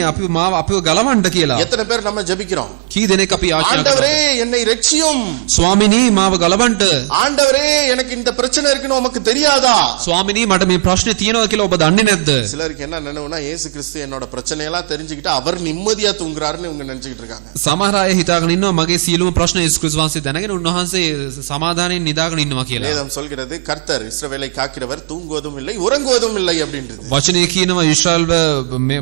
අපිව ගලවන්න කියලා. எத்தனை பேர் நம்ம ஜெபிக்கிறோம், කී දෙනෙක් අපි ආශා ஆண்டவரே කරනවා? என்னை ரட்சியும். ස්වාමිනී මාව ගලවන්න. ஆண்டவரே எனக்கு இந்த பிரச்சனை இருக்குன்னு உமக்கு தெரியாதா? ස්වාමිනී මට මේ ප්‍රශ්නේ තියෙනවා කියලා ඔබ දන්නේ නැද්ද? சிலருக்கு என்ன நினைவுனா இயேசு கிறிஸ்து என்னோட பிரச்சனையெல்லாம் தெரிஞ்சுக்கிட்டு அவர் நிம்மதியா தூங்குறாருன்னு இவங்க நினைச்சுக்கிட்டு இருக்காங்க. සමහර අය හිතාගෙන ඉන්නවා මගේ සියලුම ප්‍රශ්න යේසුස් ක්‍රිස්තුස් වහන්සේ දැනගෙන උන්වහන්සේ සමාදානයෙන් නිදාගෙන ඉන්නවා කියලා. வேதம் சொல்கிறது கர்த்தர் இஸ்ரவேலை காக்கிறவர் தூங்குவதும் இல்லை உறங்குவதும் இல்லை அப்படின்றது. වචනේ කියනවා ඊශ්‍රායල්ව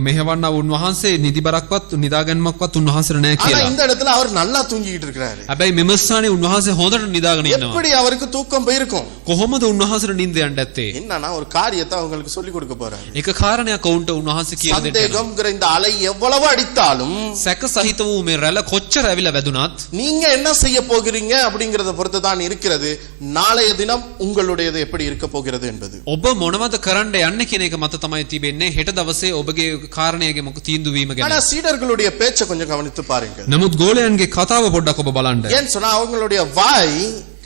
මෙහෙවන්නා උන්වහන්සේ නිදිබරක්වත් නිදාගැන්මක්වත් උන්වහන්සේට නැහැ ஆனா කියලා. இந்த இடத்துல அவர் நல்லா தூங்கிட்டு இருக்காரு. හැබැයි මෙම ස්ථානයේ උන්වහන්සේ හොඳට නිදාගෙන ඉන්නවා. எப்படி அவருக்கு தூக்கம் போயிருக்கும்? කොහොමද උන්වහන්සේට නිින්ද යන්න ඇත්තේ? என்னன்னா ஒரு காரியத்தை அவங்களுக்கு சொல்லி கொடுக்க போறாரு. එක කාරණයක් ඔවුන්ට උන්වහන්සේ කියලා දෙන්න. சந்தேகம்ங்கற இந்த அலை எவ்வளவு அடித்தாலும் සැක සහිත වූ මේ රැළ කොච්චර ඇවිල්ලා වැදුනත් நீங்க என்ன செய்ய போகிறீங்க அப்படிங்கறத பொறுத்து தான் இருக்கிறது நாளைய தினம் உங்களுடையது எப்படி இருக்க போகிறது என்பது. ඔබ මොනවද කරන්න යන්නේ කියන එක මත තමයි තිබෙන්නේ හෙට දවසේ ඔබගේ කාරණයගේ මොක තීන්දුව වීම ஆனா ගැන. சீடர்களுடைய பேச்சை கொஞ்சம் கவனித்து பாருங்க. නමුත් ගෝලයන්ගේ කතාව පොඩ්ඩක් ඔබ බලන්න. ஏன் சொன்னா அவங்களுடைய வாய்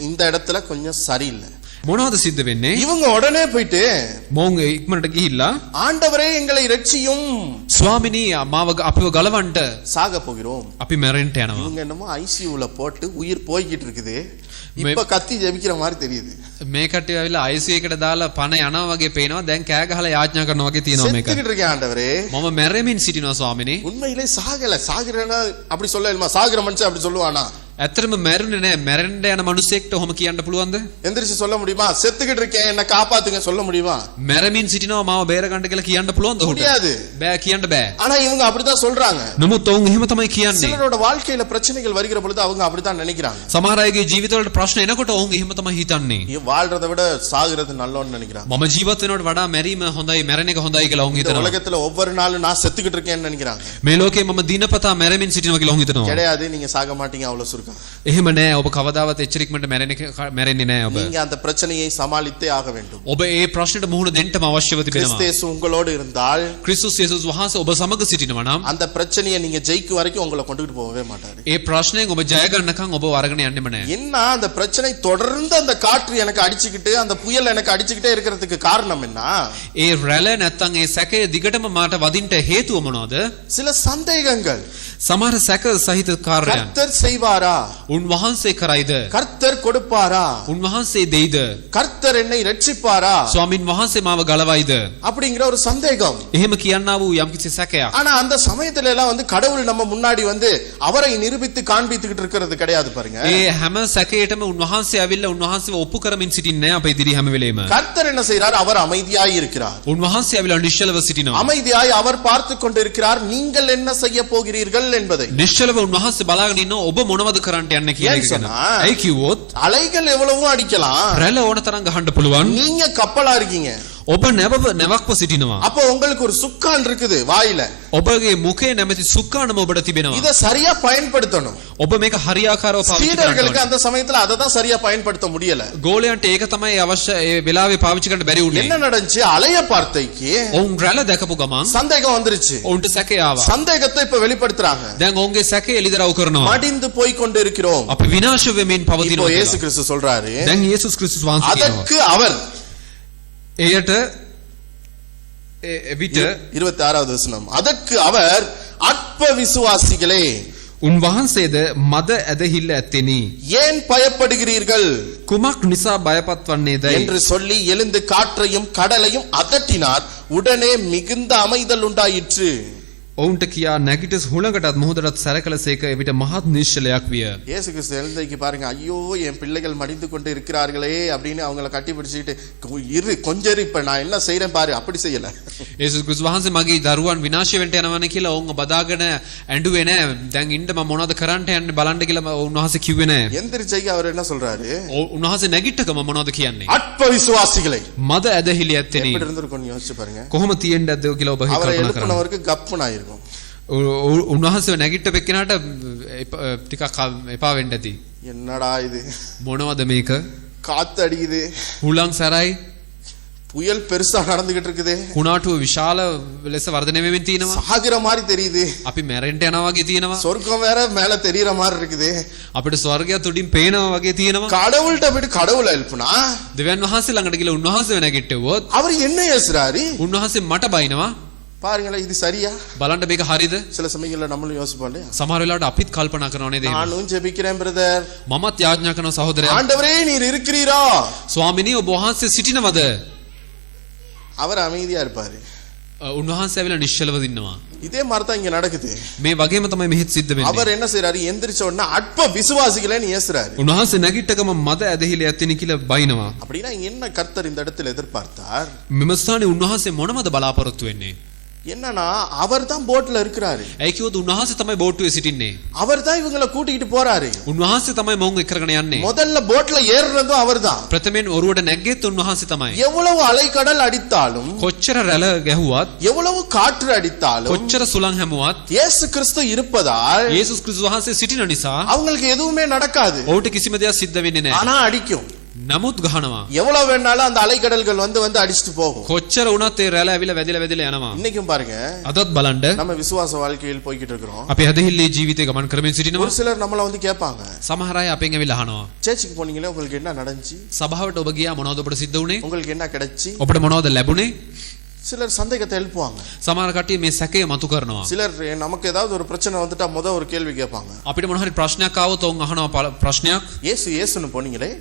இந்த இடத்துல கொஞ்சம் சரியில்லை. මොනවද සිද්ධ වෙන්නේ? இவங்க உடனே போயிட்டு මොවුන් ඉක්මනට ගිහිල්ලා ஆண்டவரே எங்களை ரட்சியும், ස්වාමිනී අපිව ගලවන්න சாக போகிறோம். අපි මැරෙන්න යනවා. இவங்க என்னமோ ஐசியூல போட்டு உயிர் போய்கிட்டு இருக்குது. இப்ப கத்தி ஜெபிக்கிற மாதிரி தெரியுது. මේ කට්ටිය ඇවිල්ලා ICU එකට දාලා පණ යනවා වගේ පේනවා. දැන් කෑ ගහලා යාඥා කරනවා වගේ තියෙනවා මේක. செத்துக்கிட்டு இருக்கேன் ஆண்டவரே. මම මැරෙමින් සිටිනවා ස්වාමිනේ. உண்மையிலே சாகல. சாகிறேன்னா அப்படி சொல்லலாமா? சாகிற மனுஷன் அப்படி சொல்லுவானா? ඇත්තටම මැරුණේ නැහැ. මැරෙන්න යන මිනිසෙක්ට ඔහොම කියන්න පුළුවන්ද? எந்திரிச்சு சொல்ல முடியுமா? செத்துக்கிட்டு இருக்கேன் என்ன காப்பாத்துங்க சொல்ல முடியுமா? මැරෙමින් සිටිනවා මාව බේර ගන්න කියලා කියන්න පුළුවන්ද ඔහුට? முடியாது. බෑ කියන්න බෑ. ஆனா இவங்க அப்படிதான் சொல்றாங்க. නමුත් ඔවුන් එහෙම තමයි කියන්නේ. சிலரோட வாழ்க்கையில பிரச்சனைகள் வருகிற பொழுது அவங்க அப்படித்தான் நினைக்கிறாங்க. සමහර අයගේ ජීවිතවලට ප්‍රශ්න එනකොට ඔවුන් එහෙම තමයි හිතන්නේ. வாழ்றதை விட சாகிறது நல்லோன்னு நினைக்கிறாங்க. මම ජීවත් වෙනවට වඩා මැරීම හොඳයි මැරෙන එක හොඳයි කියලා ඔවුන් இந்த හිතනවා. உலகத்துல ஒவ்வொரு நாளும் நான் செத்துக்கிட்டு இருக்கேன்னு நினைக்கிறாங்க. මේ ලෝකේ මම දිනපතා මැරෙමින් සිටිනවා කියලා ඔවුන් හිතනවා. கிடையாது, நீங்க சாக மாட்டீங்க அவ்வளவு சுருக்கம். එහෙම නෑ. ඔබ කවදාවත් එච්චරික්මට මැරෙන්නේ නෑ ඔබ. நீங்க அந்த பிரச்சனையை சமாளித்தே ஆக வேண்டும். ඔබ ඒ ප්‍රශ්නෙට මුහුණ දෙන්නම අවශ්‍යව තිබෙනවා. கிறிஸ்து இயேசு உங்களோடு இருந்தால், ක්‍රිස්තුස් යේසුස් වහන්සේ ඔබ සමග සිටිනවා නම් அந்த பிரச்சனையை நீங்க ஜெயிக்கும் வரைக்கும் உங்களை கொண்டுட்டு போகவே மாட்டாரு. ඒ ප්‍රශ්නයෙන් ඔබ ජය ගන්නකම් ඔබ අරගෙන යන්නෙම නෑ. என்ன அந்த பிரச்சனை தொடர்ந்து அந்த காற்று எனக்கு அடிச்சுக்கிட்டு அந்த புயல் எனக்கு அடிச்சுக்கிட்டே இருக்கிறதுக்கு காரணம் என்ன? ඒ රැළ නැත්තම් ඒ සැකය දිගටම මාට වදින්න හේතුව මොනවද? சில சந்தேகங்கள். සමහර සැක සහිත කාර්යයන්. கர்த்தர் செய்வாரா? උන්වහන්සේ කරයිද? கர்த்தர் கொடுப்பாரா? උන්වහන්සේ දෙයිද? கர்த்தர் என்னை ரட்சிப்பாரா? ස්වාමින් වහන්සේ මාව ගලවයිද? அப்படிங்கிற ஒரு சந்தேகம். එහෙම කියන්නා වූ යම්කිසි සැකයක්. ஆனா அந்த சமயத்துல எல்லாம் வந்து கடவுள் நம்ம முன்னாடி வந்து அவரை நிரூபித்து காண்பித்துக்கிட்டு இருக்கிறது கிடையாது பாருங்க. ඒ හැම සැකයටම උන්වහන්සේ ඇවිල්ලා උන්වහන්සේ ඔප්පු කරමින් සිටින්නේ නැහැ අපේ ඉදිරි හැම වෙලේම. கர்த்தர் என்ன செய்றார்? அவர் அமைதியாய் இருக்கிறார். උන්වහන්සේ ඇවිල්ලා නිශ්චලව සිටිනවා. அமைதியாய் அவர் பார்த்து கொண்டிருக்கிறார் நீங்கள் என்ன செய்ய போகிறீர்கள் என்பதை. නිශ්චලව උන්වහන්සේ බලාගෙන ඉන්නවා ඔබ මොනවද කරන්න යන්නේ කියන එක ගැන. ඒ කිව්වොත් அலைகள் எவ்வளவோ அடிக்கலாம். රැළ ඕන තරම් ගහන්න පුළුවන්. நீங்க கப்பலா இருக்கீங்க. ඔබ නැවක්ව සිටිනවා. அப்போ உங்களுக்கு ஒரு சுக்கான் இருக்குது வாயில. ඔබගේ මුඛේ නැමැති සුක්කානම ඔබට තිබෙනවා. இத சரியா பயன்படுத்தணும். ඔබ මේක හරියාකාරව පාවිච්චි කරන්න சீடர்களுக்கு ඕනේ. அந்த சமயத்துல அதை தான் சரியா பயன்படுத்த முடியல. ගෝලයන්ට ඒක තමයි අවශ්‍ය ඒ වෙලාවේ පාවිච්චි කරන්න බැරි என்ன වුණේ. நடந்துச்சு? அலைய பார்த்தைக்கு ඔවුන් රැළ දැකපු ගමන් சந்தேகம் வந்துருச்சு. ඔවුන්ට සැකය ආවා. சந்தேகத்தை இப்ப வெளிப்படுத்துறாங்க. දැන් ඔවුන්ගේ සැකය එළිදරව් කරනවා. மடிந்து போய் கொண்டிருக்கிறோம். අපි විනාශ වෙමින් இப்போ පවතිනවා. இயேசு கிறிஸ்து சொல்றாரு, දැන් යේසුස් ක්‍රිස්තුස් වහන්සේ කියනවා. அதற்கு அவர் එයට එවිට 26வது வசனம், அதற்கு அவர் அற்ப விசுவாசிகளே උන්වහන්සේද මද ඇදහිල්ල ඇත්තෙනි. ஏன் பயப்படுகிறீர்கள் කුමක් නිසා බයපත් වන්නේදයි? என்று சொல்லி எழுந்து காற்றையும் கடலையும் அதட்டினார். உடனே மிகுந்த அமைதல் உண்டாயிற்று. ඔවුන්ට කියා නැගිට හුළඟටත් මුහුදටත් සැරකලසේක එවිට මහත් නිශ්චලයක් විය. இயேசு கிறிஸ்து எழுந்தைக்கு பாருங்க, ஐயோ என் பிள்ளைகள் மடிந்து கொண்டு இருக்கிறார்களே அப்படின்னு அவங்கள கட்டி பிடிச்சிட்டு இரு கொஞ்சம் இரு, இப்ப நான் என்ன செய்யறேன் பாரு. அப்படி செய்யல. යේසුස් ක්‍රිස්තුස් වහන්සේ මගේ දරුවන් විනාශ වෙන්න යනවනේ කියලා ඔවුන් බදාගෙන ඇඬුවේ නැහැ. දැන් ඉන්න මම මොනවද කරන්න යන්නේ බලන්න කියලා උන්වහන්සේ කිව්වේ නැහැ. எந்திரிச்சைக்கு அவர் என்ன சொல்றாரு? උන්වහන්සේ නැගිට්ටකම මොනවද කියන්නේ? அற்ப விசுவாசிகளை. මද ඇදහිලි ඇත්තෙනි. எப்படி இருந்திருக்கும் யோசிச்சு பாருங்க. කොහොම තියෙන්නද කියලා ඔබ அவரை කල්පනා කරන්න. எழுப்பினவருக்கு கப்புனா இருக்கும். උන්වහන්සේ නැගිට්ට පෙක්කනට ටිකක් එපා වෙන්න ඇති. என்னடா இது, මොනවද මේක? காத்து அடிக்குது, හුලං සැරයි, புயல் பெருசா நடந்துகிட்டு இருக்குது, කුණාටුව විශාල ලෙස වර්ධනය වෙමින් තියෙනවා. சாகிற மாதிரி தெரியுது, අපි මැරෙන්න යනවා වගේ තියෙනවා. சொர்க்கம் வேற மேல தெரியற மாதிரி இருக்குது. අපිට ස්වර්ගය තුඩින් පේනවා වගේ තියෙනවා. கடவுள்கிட்ட போயிட்டு கடவுளை எழுப்புனா දෙවියන් වහන්සේ ළඟට ගිහලා උන්වහන්සේ නැගිට්ටුවොත් அவர் என்ன ஏசுறாரு උන්වහන්සේ මට බයිනවා. பாருங்களேன், இது சரியா? බලන්න මේක හරිද? சில சமயங்கள்ல நம்மளும் யோசிப்போம் இல்லையா? සමහර වෙලාවට අපිත් කල්පනා කරනවා නේද? நானும் ஜெபிக்கிறேன் பிரதர், මමත් යාඥා කරනවා සහෝදරයා. ஆண்டவரே நீர் இருக்கிறீரா? ස්වාමිනී ඔබ වහන්සේ සිටිනවද? அவர் அமைதியா இருப்பாரு. උන්වහන්සේ ඇවිල්ලා නිශ්චලව ඉන්නවා. இதே மாதிரி தான் இங்க நடக்குது. මේ වගේම තමයි මෙහෙත් සිද්ධ වෙන්නේ. அவர் என்ன செய்றாரு? எந்திரிச்ச உடனே அற்ப விசுவாசிகளேன்னு ஏசுறாரு. උන්වහන්සේ නැගිට්ටකම මද ඇදහිලි ඇතිනි කියලා බයිනවා. அப்படின்னா என்ன கர்த்தர் இந்த இடத்துல எதிர்பார்த்தார்? මෙම ස්ථානේ උන්වහන්සේ මොනවද බලාපොරොත්තු වෙන්නේ? என்னன்னா அவர் தான் போட்ல இருக்கிறாரு. ඇයි කිව්වොත් උන්වහන්සේ තමයි බෝට්ටුවේ සිටින්නේ. அவர் தான் இவங்களை கூட்டிட்டு போறாரு. උන්වහන්සේ තමයි මොවුන් එක්කගෙන යන්නේ. முதல்ல போட்ல ஏறுறதும் அவர்தான். ප්‍රථමයෙන් ඔරුවට නැග්ගෙත් උන්වහන්සේ තමයි. எவ்வளவு அலைக்கடல் அடித்தாலும், කොච්චර රැළ ගැහුවත්, எவ்வளவு காற்று அடித்தாலும், කොච්චර සුළං හැමුවත්, இயேசு கிறிஸ்து இருப்பதால் යේසුස් ක්‍රිස්තුස් වහන්සේ සිටින නිසා அவங்களுக்கு எதுவுமே நடக்காது. ඔහුට කිසිම දෙයක් සිද්ධ වෙන්නේ නැහැ. ஆனா அடிக்கும். නමුත් ගහනවා. எவ்வளவு வேணாலும் அந்த அலைக்கடல்கள் வந்து அடிச்சிட்டு போகும். කොච්චර වුණත් ඒ රැළ ඇවිල්ලා වැදිලා යනවා. இன்னைக்கும் பாருங்க, අදත් බලන්න நம்ம விசுவாச வாழ்க்கையில் போய்கிட்டு இருக்கிறோம். අපි හදහිල්ලේ ජීවිතේ ගමන් කරමින් සිටිනවා. ஒரு சிலர் நம்மள வந்து கேட்பாங்க, සමහර අය අපෙන් ඇවිල්ලා අහනවා. சர்ச்சுக்கு போனீங்களே, உங்களுக்கு என்ன நடந்துச்சு? සභාවට ඔබ ගියා මොනවද ඔබට සිද්ධ වුනේ? உங்களுக்கு என்ன கிடைச்சு? ඔබට මොනවද ලැබුණේ? சிலர் சந்தேகத்தை எழுப்புவாங்க. සමහර කට්ටිය මේ සැකය මතු කරනවා. சிலர் நமக்கு ஏதாவது ஒரு பிரச்சனை வந்துட்டா ஒரு கேள்வி கேட்பாங்க. අපිට මොන හරි ප්‍රශ්නයක් ආවොත් ඔවුන් අහනවා ප්‍රශ්නයක්. இயேசுன்னு போனீங்களே,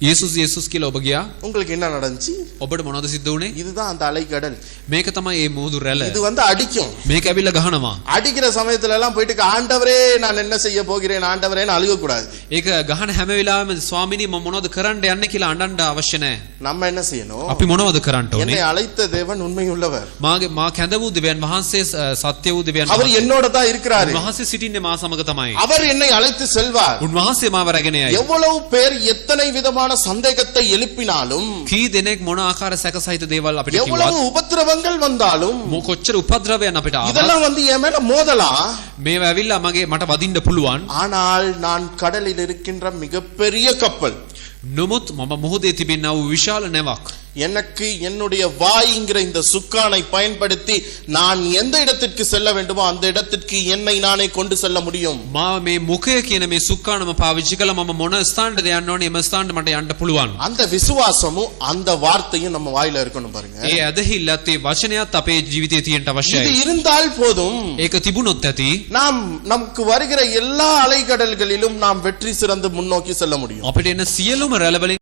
යේසුස් කියලා ඔබ ගියා. உங்களுக்கு என்ன நடந்துச்சு? ඔබට මොනවද සිද්ධ වුනේ? இதுதான் அந்த அலைக்கடல். මේක තමයි මේ මුහුදු රැළ. இது அடிக்கும். මේක ඇවිල්ලා ගහනවා. அடிக்கிற சமயத்துல எல்லாம் போயிட்டு ஆண்டவரே நான் என்ன செய்ய போகிறேன் ஆண்டவரேன்னு அழுக கூடாது. ඒක ගහන හැම වෙලාවෙම ස්වාමිනී මම මොනවද කරන්න යන්නේ කියලා අඬන්න අවශ්‍ය නැහැ. நம்ம என்ன செய்யணும்? අපි මොනවද කරන්න ඕනේ? என்னை அழைத்த தேவன் உண்மையுள்ளவர். මා කැඳ වූ දෙවියන් වහන්සේ සත්‍ය වූ දෙවියන් அவர் වහන්සේ. என்னோட தான் இருக்கிறாரு. උන්වහන්සේ සිටින්නේ මා සමග තමයි. அவர் என்னை அழைத்து செல்வார். උන්වහන්සේ මාව රැගෙන යයි. எவ்வளவு பேர் எத்தனை விதமான சந்தேகத்தை எழுப்பினாலும், කී දෙනෙක් මොන ආකාර සැකසහිත දේවල් අපිට எவ்வளவு කිව්වත්, உபத்திரவங்கள் வந்தாலும், කොච්චර උපද්‍රවයන් අපිට ආවත්, இதெல்லாம் என் மேல மோதலாம். මේව ඇවිල්ලා මට වදින්න පුළුවන්. ஆனால் நான் கடலில் இருக்கின்ற மிகப்பெரிய கப்பல், නමුත් මම මොහොතේ තිබෙනා වූ විශාල නැවක්, எனக்கு என்னுடைய வாய்ங்கிற இந்த சுக்கானை பயன்படுத்தி நான் எந்த இடத்திற்கு செல்ல வேண்டுமோ அந்த இடத்திற்கு என்னை நானே கொண்டு செல்ல முடியும். මාව මේ මුඛය කියන මේ සුක්කානම පාවිච්චි කළා මම මොන ස්ථානටද යන්න ඕනේ එම ස්ථානට මට යන්න පුළුවන්. அந்த விசுவாசமும் அந்த வார்த்தையும் நம்ம வாயில இருக்கணும் பாருங்க. ඒ ඇදහිල්ලත් ඒ වචනයත් අපේ ජීවිතයේ තියෙන්න இது අවශ්‍යයි. இருந்தால் போதும். ඒක තිබුණොත් ඇති நமக்கு வருகிற எல்லா அலைகடல்களிலும் நாம் வெற்றி சிறந்து முன்னோக்கி செல்ல முடியும். අපිට එන සියලුම රැළ වලින්